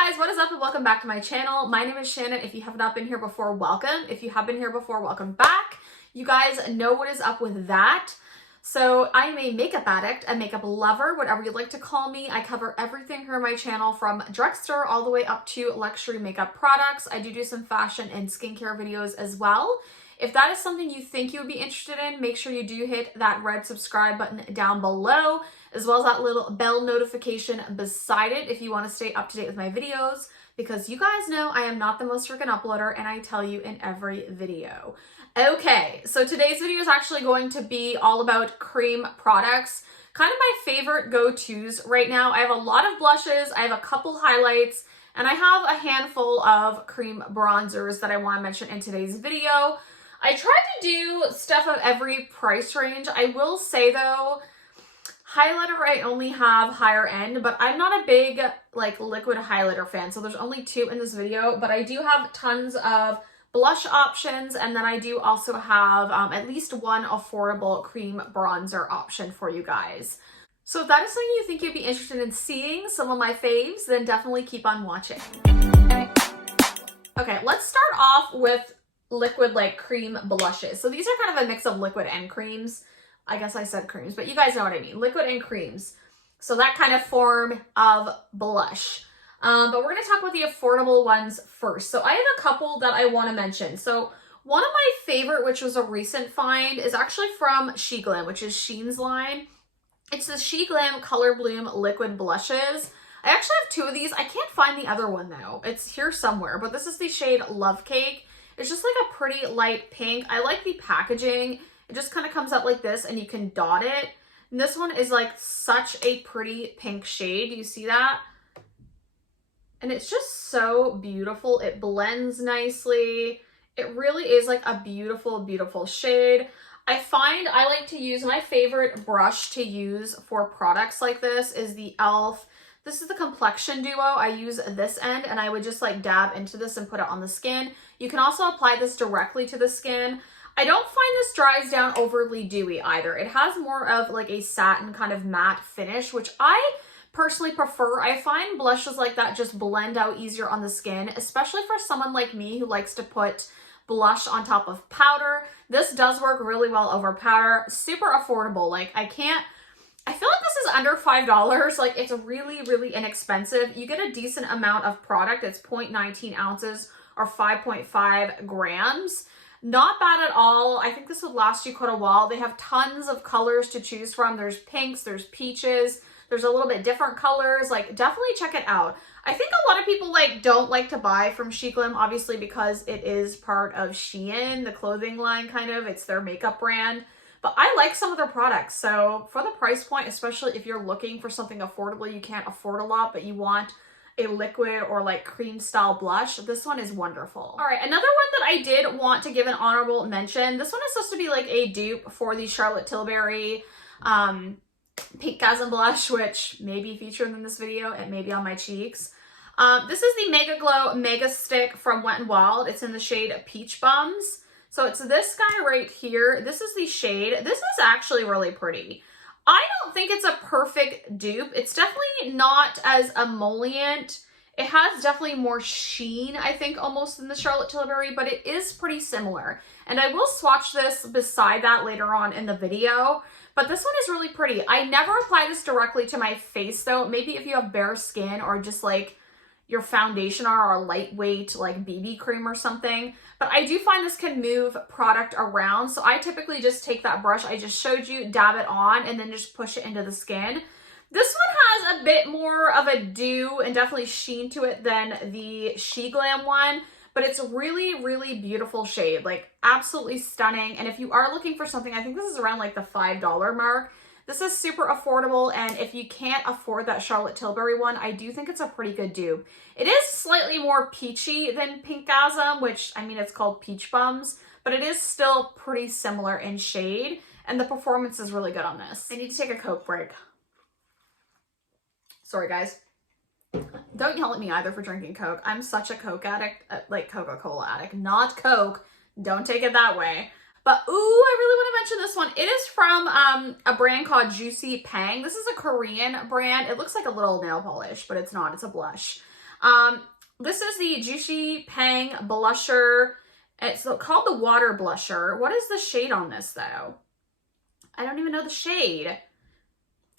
Hi guys, what is up and welcome back to my channel. My name is Shannon. If you have not been here before, welcome. If you have been here before, welcome back. You guys know what is up with that. So I am a makeup addict, a makeup lover, whatever you'd like to call me. I cover everything here on my channel from drugstore all the way up to luxury makeup products. I do some fashion and skincare videos as well. If that is something you think you would be interested in, make sure you do hit that red subscribe button down below, as well as that little bell notification beside it if you want to stay up to date with my videos, because you guys know I am not the most freaking uploader and I tell you in every video. Okay, so today's video is actually going to be all about cream products, kind of my favorite go-tos right now. I have a lot of blushes, I have a couple highlights, and I have a handful of cream bronzers that I want to mention in today's video. I tried to do stuff of every price range. I will say though, highlighter I only have higher end, but I'm not a big like liquid highlighter fan. So there's only two in this video, but I do have tons of blush options. And then I do also have at least one affordable cream bronzer option for you guys. So if that is something you think you'd be interested in seeing, some of my faves, then definitely keep on watching. Okay, let's start off with liquid like cream blushes. So these are kind of a mix of liquid and creams. I guess I said creams, but you guys know what I mean. Liquid and creams. So that kind of form of blush. But we're going to talk about the affordable ones first. So I have a couple that I want to mention. So one of my favorite, which was a recent find, is actually from SheGlam, which is Shein's line. It's the SheGlam Color Bloom Liquid Blushes. I actually have two of these. I can't find the other one though. It's here somewhere, but this is the shade Love Cake. It's just like a pretty light pink. I like the packaging. It just kind of comes out like this and you can dot it. And this one is like such a pretty pink shade. Do you see that? And it's just so beautiful. It blends nicely. It really is like a beautiful, beautiful shade. I find I like to use, my favorite brush to use for products like this is the e.l.f. This is the Complexion Duo. I use this end and I would just like dab into this and put it on the skin. You can also apply this directly to the skin. I don't find this dries down overly dewy either. It has more of like a satin kind of matte finish, which I personally prefer. I find blushes like that just blend out easier on the skin, especially for someone like me who likes to put blush on top of powder. This does work really well over powder. Super affordable. Like I feel like this is under $5. Like it's really, really inexpensive. You get a decent amount of product. It's 0.19 ounces or 5.5 grams. Not bad at all. I think this would last you quite a while. They have tons of colors to choose from. There's pinks, there's peaches, there's a little bit different colors. Like definitely check it out. I think a lot of people like don't like to buy from SheGlam, obviously because it is part of Shein, the clothing line kind of. It's their makeup brand. But I like some of their products. So for the price point, especially if you're looking for something affordable, you can't afford a lot, but you want a liquid or like cream style blush, this one is wonderful. All right, another one that I did want to give an honorable mention. This one is supposed to be like a dupe for the Charlotte Tilbury Pinkgasm blush, which may be featured in this video and maybe on my cheeks. This is the Mega Glow Mega Stick from Wet n Wild. It's in the shade Peach Bums. So it's this guy right here. This is the shade. This is actually really pretty. I don't think it's a perfect dupe. It's definitely not as emollient. It has definitely more sheen, I think, almost than the Charlotte Tilbury, but it is pretty similar. And I will swatch this beside that later on in the video, but this one is really pretty. I never apply this directly to my face though. Maybe if you have bare skin or just like your foundation or a lightweight like BB cream or something. But I do find this can move product around. So I typically just take that brush I just showed you, dab it on, and then just push it into the skin. This one has a bit more of a dew and definitely sheen to it than the SheGlam one, but it's a really, really beautiful shade, like absolutely stunning. And if you are looking for something, I think this is around like the $5 mark. This is super affordable, and if you can't afford that Charlotte Tilbury one, I do think it's a pretty good dupe. It is slightly more peachy than Pinkgasm, which, I mean, it's called Peach Bums, but it is still pretty similar in shade, and the performance is really good on this. I need to take a Coke break. Sorry, guys. Don't yell at me either for drinking Coke. I'm such a Coke addict, like Coca-Cola addict, not Coke. Don't take it that way. But ooh, I really want to mention this one. It is from a brand called Juicy Pang. This is a Korean brand. It looks like a little nail polish, but it's not. It's a blush. This is the Juicy Pang blusher. It's called the Water Blusher. What is the shade on this, though? I don't even know the shade.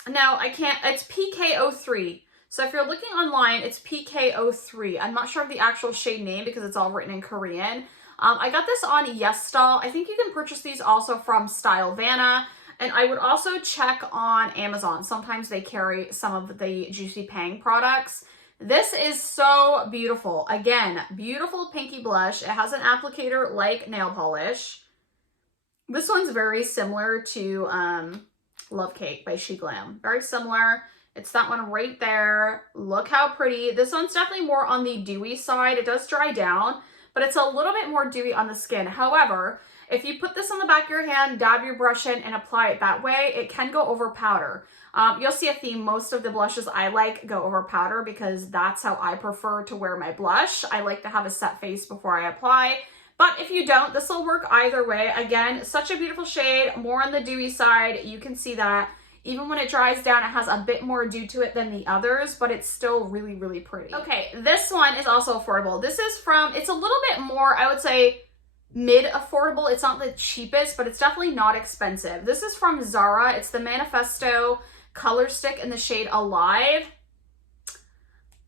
No, I can't. It's PK03. So if you're looking online, it's PK03. I'm not sure of the actual shade name because it's all written in Korean. I got this on YesStyle. I think you can purchase these also from Stylevanna. And I would also check on Amazon. Sometimes they carry some of the Juicy Pang products. This is so beautiful. Again, beautiful pinky blush. It has an applicator like nail polish. This one's very similar to Love Cake by She Glam. Very similar. It's that one right there. Look how pretty. This one's definitely more on the dewy side. It does dry down, but it's a little bit more dewy on the skin. However, if you put this on the back of your hand, dab your brush in, and apply it that way, it can go over powder. You'll see a theme. Most of the blushes I like go over powder because that's how I prefer to wear my blush. I like to have a set face before I apply. But if you don't, this will work either way. Again, such a beautiful shade, more on the dewy side. You can see that. Even when it dries down, it has a bit more dew to it than the others, but it's still really, really pretty. Okay, this one is also affordable. This is from, it's a little bit more, I would say, mid-affordable. It's not the cheapest, but it's definitely not expensive. This is from Zara. It's the Manifesto Color Stick in the shade Alive.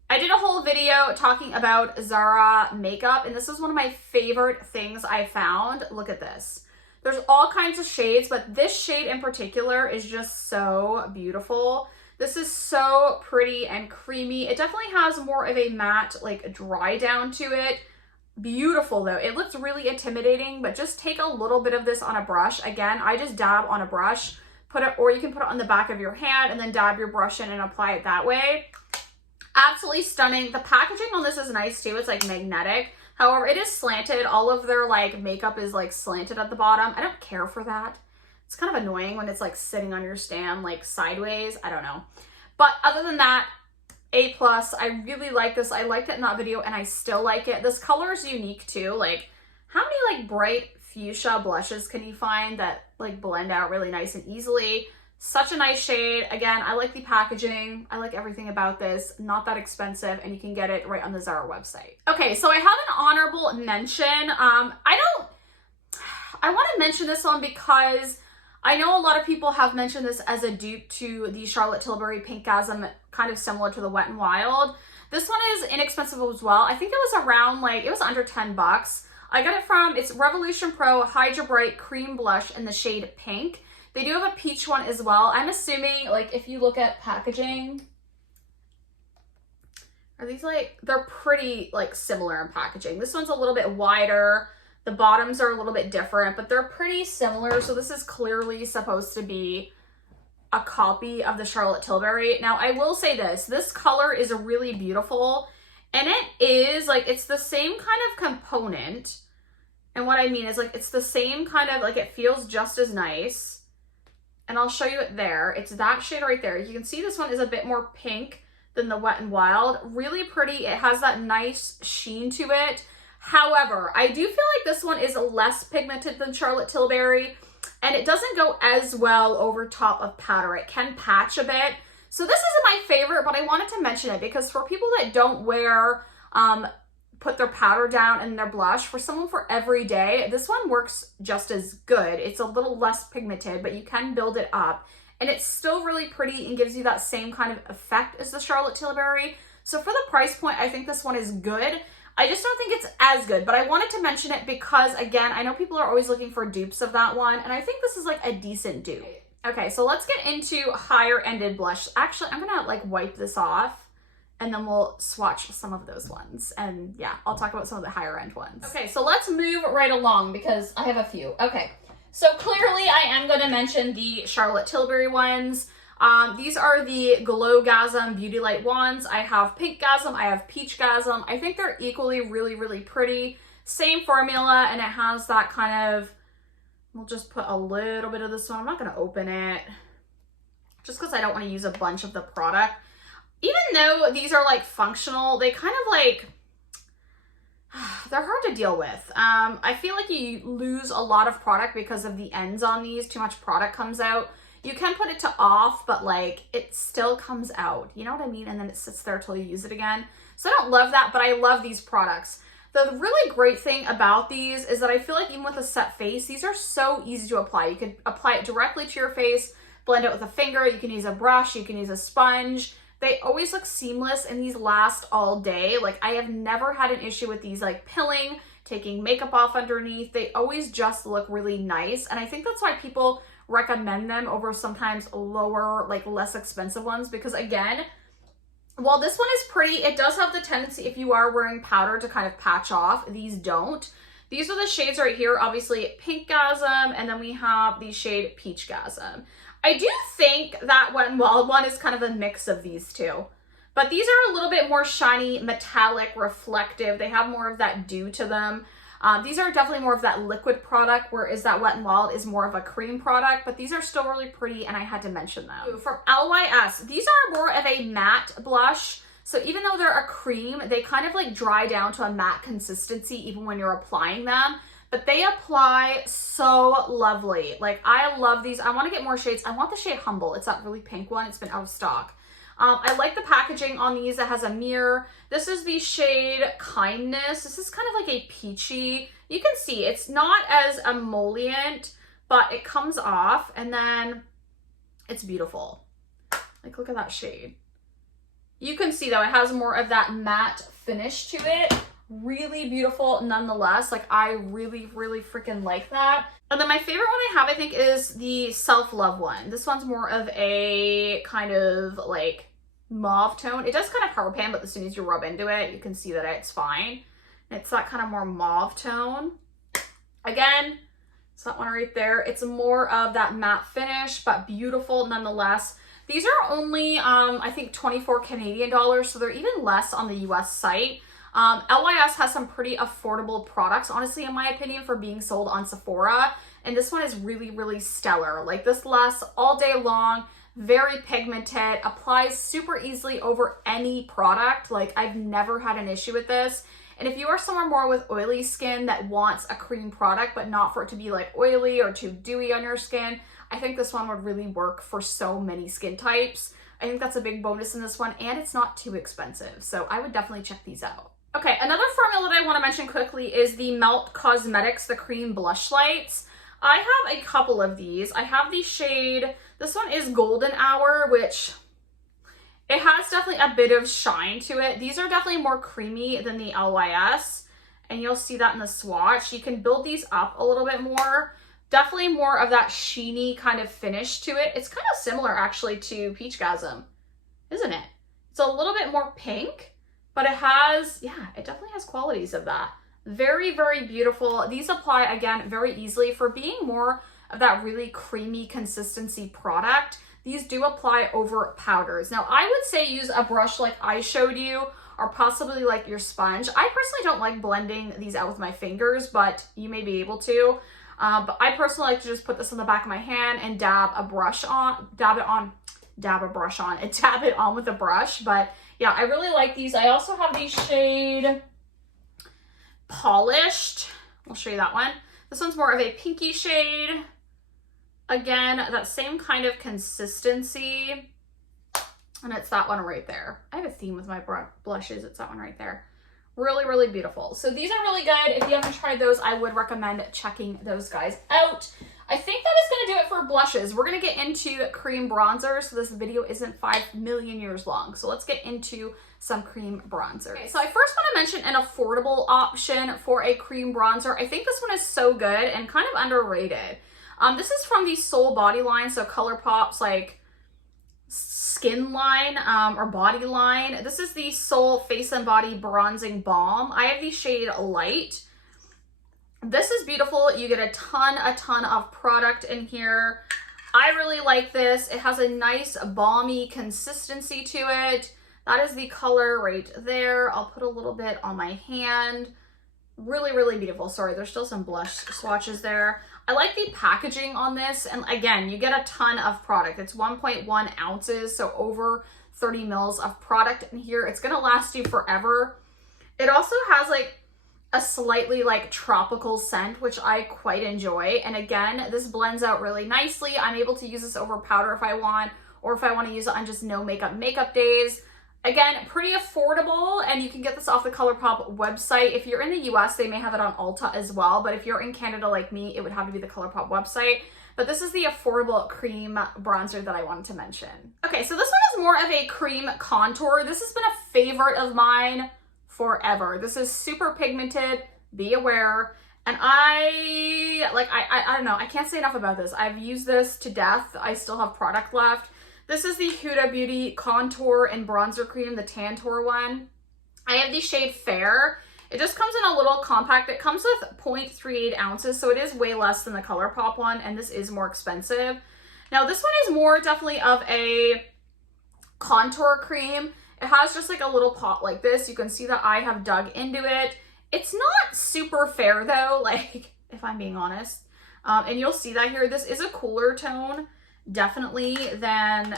I did a whole video talking about Zara makeup, and this is one of my favorite things I found. Look at this. There's all kinds of shades, but this shade in particular is just so beautiful. This is so pretty and creamy. It definitely has more of a matte, like, dry down to it. Beautiful though. It looks really intimidating, but just take a little bit of this on a brush. Again, I just dab on a brush, put it, or you can put it on the back of your hand and then dab your brush in and apply it that way. Absolutely stunning. The packaging on this is nice too. It's like magnetic. However, it is slanted. All of their like makeup is like slanted at the bottom. I don't care for that. It's kind of annoying when it's like sitting on your stand like sideways. I don't know. But other than that, A+. I really like this. I liked it in that video and I still like it. This color is unique too. Like, how many like bright fuchsia blushes can you find that like blend out really nice and easily? Such a nice shade. Again, I like the packaging. I like everything about this. Not that expensive, and you can get it right on the Zara website. Okay, so I have an honorable mention. I want to mention this one because I know a lot of people have mentioned this as a dupe to the Charlotte Tilbury Pinkgasm, kind of similar to the Wet n Wild. This one is inexpensive as well. I think it was around like, it was under 10 bucks. I got it from, it's Revolution Pro Hydra Bright Cream Blush in the shade Pink. They do have a peach one as well. I'm assuming, like, if you look at packaging, are these like, they're pretty like similar in packaging. This one's a little bit wider. The bottoms are a little bit different, but they're pretty similar. So this is clearly supposed to be a copy of the Charlotte Tilbury. Now, I will say this color is really beautiful, and it is like, it's the same kind of component. And what I mean is like, it's the same kind of, like, it feels just as nice. And I'll show you it there. It's that shade right there. You can see this one is a bit more pink than the Wet n Wild. Really pretty. It has that nice sheen to it. However, I do feel like this one is less pigmented than Charlotte Tilbury, and it doesn't go as well over top of powder. It can patch a bit. So this isn't my favorite, but I wanted to mention it because for people that don't wear, put their powder down in their blush, for someone for every day, this one works just as good. It's a little less pigmented, but you can build it up. And it's still really pretty and gives you that same kind of effect as the Charlotte Tilbury. So for the price point, I think this one is good. I just don't think it's as good, but I wanted to mention it because, again, I know people are always looking for dupes of that one, and I think this is like a decent dupe. Okay, so let's get into higher-ended blush. Actually, I'm gonna like wipe this off, and then we'll swatch some of those ones. And yeah, I'll talk about some of the higher end ones. Okay, so let's move right along because I have a few. Okay, so clearly I am gonna mention the Charlotte Tilbury ones. These are the Glowgasm Beauty Light wands. I have Pinkgasm, I have Peachgasm. I think they're equally really, really pretty. Same formula, and it has that kind of, we'll just put a little bit of this one. I'm not gonna open it just because I don't wanna use a bunch of the product. Even though these are like functional, they kind of like, they're hard to deal with. I feel like you lose a lot of product because of the ends on these. Too much product comes out. You can put it to off, but like it still comes out. You know what I mean? And then it sits there till you use it again. So I don't love that, but I love these products. The really great thing about these is that I feel like even with a set face, these are so easy to apply. You could apply it directly to your face, blend it with a finger, you can use a brush, you can use a sponge. They always look seamless and these last all day. Like I have never had an issue with these like pilling, taking makeup off underneath. They always just look really nice. And I think that's why people recommend them over sometimes lower, like less expensive ones, because again, while this one is pretty, it does have the tendency, if you are wearing powder, to kind of patch off. These don't. These are the shades right here, obviously Pinkgasm, and then we have the shade Peachgasm. I do think that Wet n Wild one is kind of a mix of these two. But these are a little bit more shiny, metallic, reflective. They have more of that dew to them. These are definitely more of that liquid product, whereas that Wet n Wild is more of a cream product, but these are still really pretty and I had to mention them. From LYS, these are more of a matte blush. So even though they're a cream, they kind of like dry down to a matte consistency even when you're applying them, but they apply so lovely. Like I love these. I want to get more shades. I want the shade Humble. It's that really pink one. It's been out of stock. I like the packaging on these. It has a mirror. This is the shade Kindness. This is kind of like a peachy. You can see it's not as emollient, but it comes off and then it's beautiful. Like look at that shade. You can see though, it has more of that matte finish to it. Really beautiful nonetheless. Like I really, really freaking like that. And then my favorite one I have, I think, is the Self Love one. This one's more of a kind of like mauve tone. It does kind of power pan, but as soon as you rub into it, you can see that it's fine. It's that kind of more mauve tone. Again, it's that one right there. It's more of that matte finish, but beautiful nonetheless. These are only, I think 24 Canadian dollars, so they're even less on the US site. LYS has some pretty affordable products, honestly, in my opinion, for being sold on Sephora. And this one is really, really stellar. Like this lasts all day long, very pigmented, applies super easily over any product. Like I've never had an issue with this. And if you are someone more with oily skin that wants a cream product, but not for it to be like oily or too dewy on your skin, I think this one would really work for so many skin types. I think that's a big bonus in this one, and it's not too expensive. So I would definitely check these out. Okay, another formula that I want to mention quickly is the Melt Cosmetics, the cream blush lights. I have a couple of these. I have the shade, this one is Golden Hour, which it has definitely a bit of shine to it. These are definitely more creamy than the LYS, and you'll see that in the swatch. You can build these up a little bit more. Definitely more of that sheeny kind of finish to it. It's kind of similar actually to Peachgasm, isn't it? It's a little bit more pink, but it has, yeah, it definitely has qualities of that. Very, very beautiful. These apply, again, very easily. For being more of that really creamy consistency product, these do apply over powders. Now, I would say use a brush like I showed you, or possibly like your sponge. I personally don't like blending these out with my fingers, but you may be able to. But I personally like to just put this on the back of my hand and dab a brush on, dab it on with a brush. But yeah, I really like these. I also have the shade Polished. I'll show you that one. This one's more of a pinky shade. Again, that same kind of consistency. And it's that one right there. I have a theme with my blushes. It's that one right there. Really, really beautiful. So these are really good. If you haven't tried those, I would recommend checking those guys out. I think that is going to do it for blushes. We're going to get into cream bronzer. So this video isn't 5 million years long. So let's get into some cream bronzer. Okay, so I first want to mention an affordable option for a cream bronzer. I think this one is so good and kind of underrated. This is from the Soul Body line. So ColourPop's like skin line or body line. This is the Soul Face and Body Bronzing Balm. I have the shade Light. This is beautiful. You get a ton of product in here. I really like this. It has a nice balmy consistency to it. That is the color right there. I'll put a little bit on my hand. Really, really beautiful. Sorry, there's still some blush swatches there. I like the packaging on this. And again, you get a ton of product. It's 1.1 ounces, so over 30 mils of product in here. It's going to last you forever. It also has like a slightly like tropical scent, which I quite enjoy. And again, this blends out really nicely. I'm able to use this over powder if I want, or if I want to use it on just no makeup days. Again, pretty affordable, and you can get this off the ColourPop website. If you're in the US, they may have it on Ulta as well, but if you're in Canada like me, it would have to be the ColourPop website. But this is the affordable cream bronzer that I wanted to mention. Okay, so this one is more of a cream contour. This has been a favorite of mine forever. This is super pigmented, be aware. And I don't know, I can't say enough about this. I've used this to death. I still have product left. This is the Huda Beauty Contour and Bronzer Cream, the Tantour one. I have the shade Fair. It just comes in a little compact. It comes with 0.38 ounces, so it is way less than the ColourPop one, and this is more expensive. Now, this one is more definitely of a contour cream. It has just like a little pot like this. You can see that I have dug into it. It's not super fair though, like, if I'm being honest. And you'll see that here. This is a cooler tone, definitely,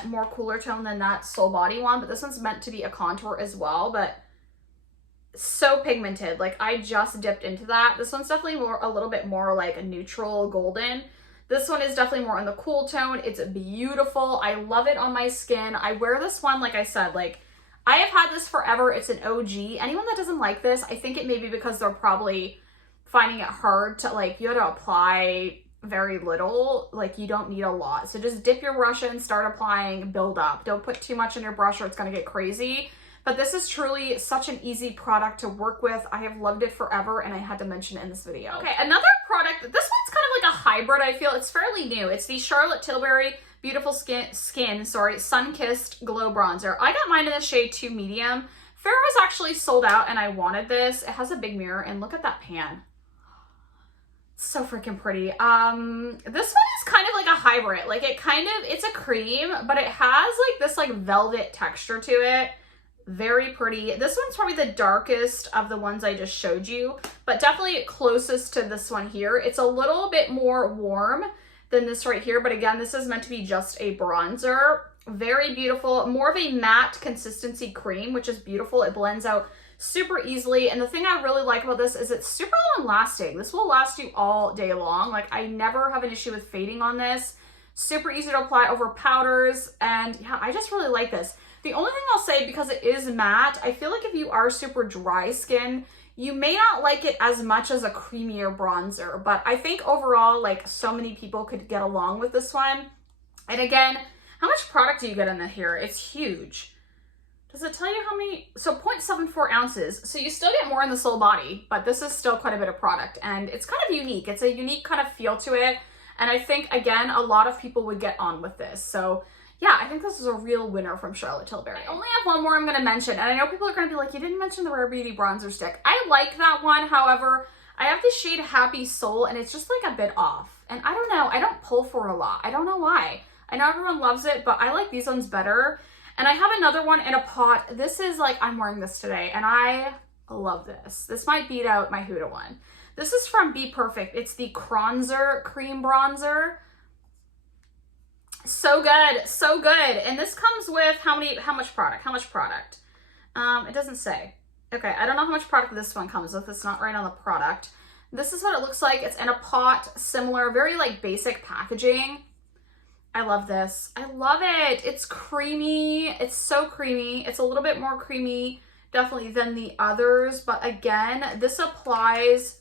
more cooler tone than that Soul Body one, but this one's meant to be a contour as well, but so pigmented. Like, I just dipped into that. This one's definitely a little bit more like a neutral golden. This one is definitely more in the cool tone. It's beautiful. I love it on my skin. I wear this one, like I said, like, I have had this forever. It's an OG. Anyone that doesn't like this, I think it may be because they're probably finding it hard to, like, you have to apply very little. Like, you don't need a lot. So just dip your brush in, start applying, build up. Don't put too much in your brush or it's going to get crazy. But this is truly such an easy product to work with. I have loved it forever, and I had to mention it in this video. Okay, another product, this one's kind of like a hybrid, I feel. It's fairly new. It's the Charlotte Tilbury Beautiful Skin, Sun-Kissed Glow Bronzer. I got mine in the shade 2 Medium. Fair was actually sold out, and I wanted this. It has a big mirror, and look at that pan. So freaking pretty. This one is kind of like a hybrid. Like, it's a cream, but it has like this like velvet texture to it. Very pretty. This one's probably the darkest of the ones I just showed you, but definitely closest to this one here. It's a little bit more warm than this right here, but again, this is meant to be just a bronzer. Very beautiful. More of a matte consistency cream, which is beautiful. It blends out super easily, and the thing I really like about this is it's super long lasting. This will last you all day long. Like, I never have an issue with fading on this. Super easy to apply over powders, and yeah, I just really like this. The only thing I'll say, because it is matte, I feel like if you are super dry skin, you may not like it as much as a creamier bronzer, but I think overall, like, so many people could get along with this one. And again, how much product do you get in here? It's huge. Does it tell you how many? So 0.74 ounces. So you still get more in the Soul Body, but this is still quite a bit of product, and it's kind of unique. It's a unique kind of feel to it. And I think, again, a lot of people would get on with this. So yeah, I think this is a real winner from Charlotte Tilbury. I only have one more I'm going to mention, and I know people are going to be like, you didn't mention the Rare Beauty bronzer stick. I like that one. However, I have the shade Happy Soul, and it's just like a bit off. And I don't know, I don't pull for a lot. I don't know why. I know everyone loves it, but I like these ones better. And I have another one in a pot. This is like, I'm wearing this today, and I love this. This might beat out my Huda one. This is from Be Perfect. It's the Bronzer Cream Bronzer. So good, so good. And this comes with how much product? It doesn't say. Okay, I don't know how much product this one comes with. It's not right on the product. This is what it looks like. It's in a pot, similar, very like basic packaging. I love this. I love it. It's creamy. It's so creamy. It's a little bit more creamy, definitely, than the others. But again, this applies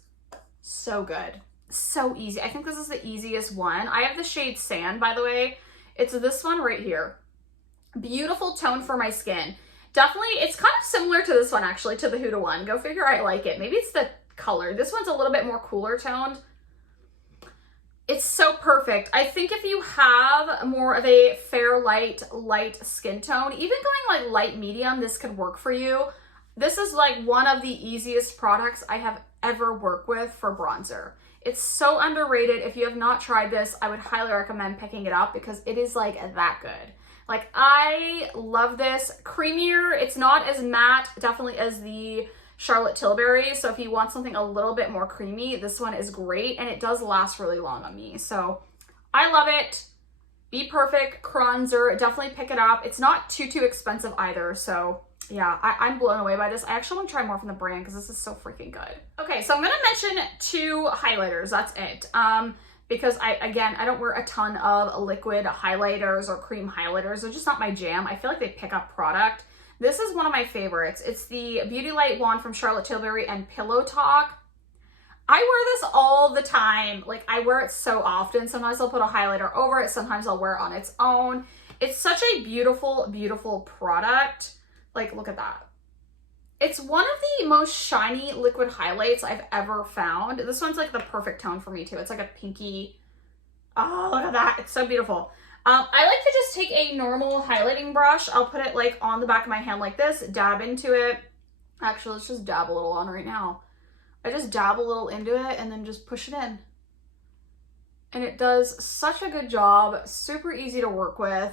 so good. So easy. I think this is the easiest one. I have the shade Sand, by the way. It's this one right here. Beautiful tone for my skin. Definitely, it's kind of similar to this one, actually, to the Huda one. Go figure, I like it. Maybe it's the color. This one's a little bit more cooler toned. It's so perfect. I think if you have more of a fair, light skin tone, even going like light medium, this could work for you. This is like one of the easiest products I have ever worked with for bronzer. It's so underrated. If you have not tried this, I would highly recommend picking it up because it is like that good. Like, I love this. Creamier. It's not as matte, definitely, as the Charlotte Tilbury. So if you want something a little bit more creamy, this one is great, and it does last really long on me. So I love it. Be Perfect Bronzer. Definitely pick it up. It's not too expensive either. So yeah, I'm blown away by this. I actually want to try more from the brand because this is so freaking good. Okay, so I'm going to mention 2 highlighters. That's it. Because I don't wear a ton of liquid highlighters or cream highlighters. They're just not my jam. I feel like they pick up product. This is one of my favorites. It's the Beauty Light Wand from Charlotte Tilbury and Pillow Talk. I wear this all the time. Like, I wear it so often. Sometimes I'll put a highlighter over it. Sometimes I'll wear it on its own. It's such a beautiful, beautiful product. Like, look at that. It's one of the most shiny liquid highlights I've ever found. This one's like the perfect tone for me too. It's like a pinky. Oh, look at that. It's so beautiful. I like to just take a normal highlighting brush. I'll put it like on the back of my hand like this, dab into it. Actually, let's just dab a little on right now. I just dab a little into it and then just push it in. And it does such a good job. Super easy to work with.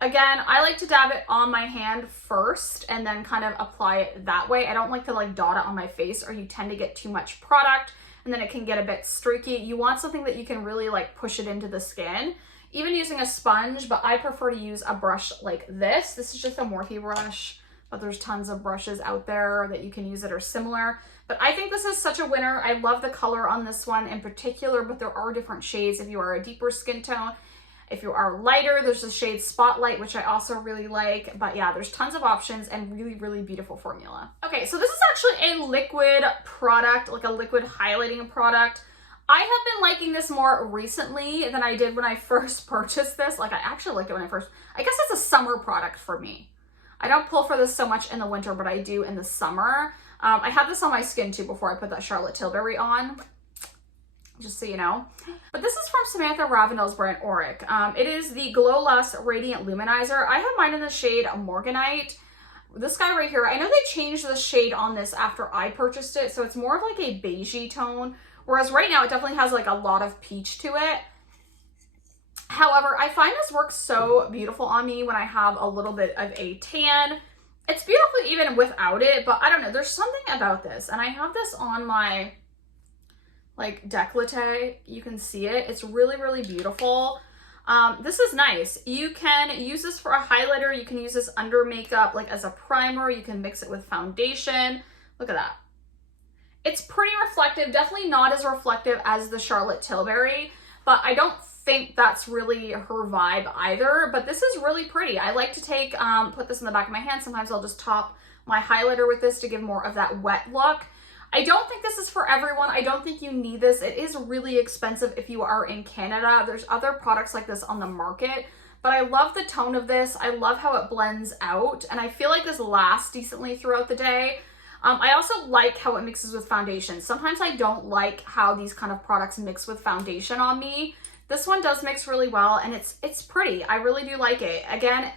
Again, I like to dab it on my hand first and then kind of apply it that way. I don't like to like dot it on my face, or you tend to get too much product and then it can get a bit streaky. You want something that you can really like push it into the skin. Even using a sponge, but I prefer to use a brush like this. This is just a Morphe brush, but there's tons of brushes out there that you can use that are similar. But I think this is such a winner. I love the color on this one in particular, but there are different shades if you are a deeper skin tone. If you are lighter, there's the shade Spotlight, which I also really like. But yeah, there's tons of options and really, really beautiful formula. Okay, so this is actually a liquid product, like a liquid highlighting product. I have been liking this more recently than I did when I first purchased this. Like, I actually liked it when I first, I guess it's a summer product for me. I don't pull for this so much in the winter, but I do in the summer. I had this on my skin too before I put that Charlotte Tilbury on, just so you know. But this is from Samantha Ravenel's brand Auric. It is the Glow Lust Radiant Luminizer. I have mine in the shade Morganite. This guy right here, I know they changed the shade on this after I purchased it, so it's more of like a beigey tone. Whereas right now it definitely has like a lot of peach to it. However, I find this works so beautiful on me when I have a little bit of a tan. It's beautiful even without it, but I don't know, there's something about this. And I have this on my like décolleté. You can see it. It's really, really beautiful. This is nice. You can use this for a highlighter. You can use this under makeup, like as a primer. You can mix it with foundation. Look at that. It's pretty reflective, definitely not as reflective as the Charlotte Tilbury, but I don't think that's really her vibe either. But this is really pretty. I like to take, put this in the back of my hand. Sometimes I'll just top my highlighter with this to give more of that wet look. I don't think this is for everyone. I don't think you need this. It is really expensive if you are in Canada. There's other products like this on the market, but I love the tone of this. I love how it blends out, and I feel like this lasts decently throughout the day. I also like how it mixes with foundation. Sometimes I don't like how these kind of products mix with foundation on me. This one does mix really well, and it's pretty. I really do like it. Again,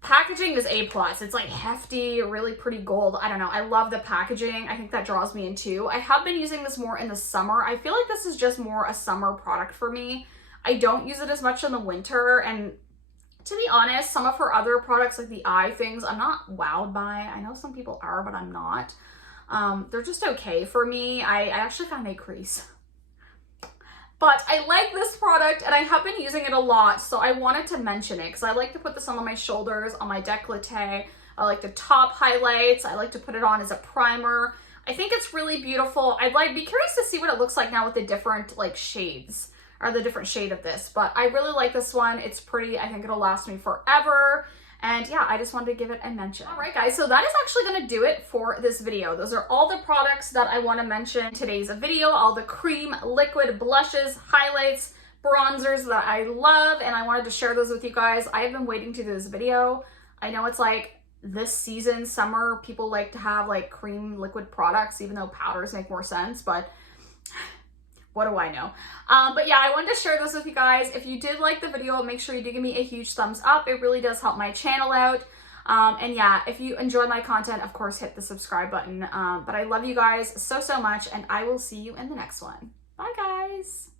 packaging is A+. It's like hefty, really pretty gold. I don't know. I love the packaging. I think that draws me in too. I have been using this more in the summer. I feel like this is just more a summer product for me. I don't use it as much in the winter, and to be honest, some of her other products, like the eye things, I'm not wowed by. I know some people are, but I'm not. They're just okay for me. I actually kind of make crease. But I like this product, and I have been using it a lot, so I wanted to mention it because I like to put this on my shoulders, on my décolleté. I like to top highlights. I like to put it on as a primer. I think it's really beautiful. I'd be curious to see what it looks like now with the different like shades, or the different shade of this, but I really like this one. It's pretty. I think it'll last me forever. And yeah, I just wanted to give it a mention. All right, guys, so that is actually gonna do it for this video. Those are all the products that I wanna mention in today's video, all the cream, liquid, blushes, highlights, bronzers that I love, and I wanted to share those with you guys. I have been waiting to do this video. I know it's like this season, summer, people like to have like cream liquid products, even though powders make more sense, but what do I know? But yeah, I wanted to share this with you guys. If you did like the video, make sure you do give me a huge thumbs up. It really does help my channel out. And yeah, if you enjoy my content, of course, hit the subscribe button. But I love you guys so, so much, and I will see you in the next one. Bye, guys.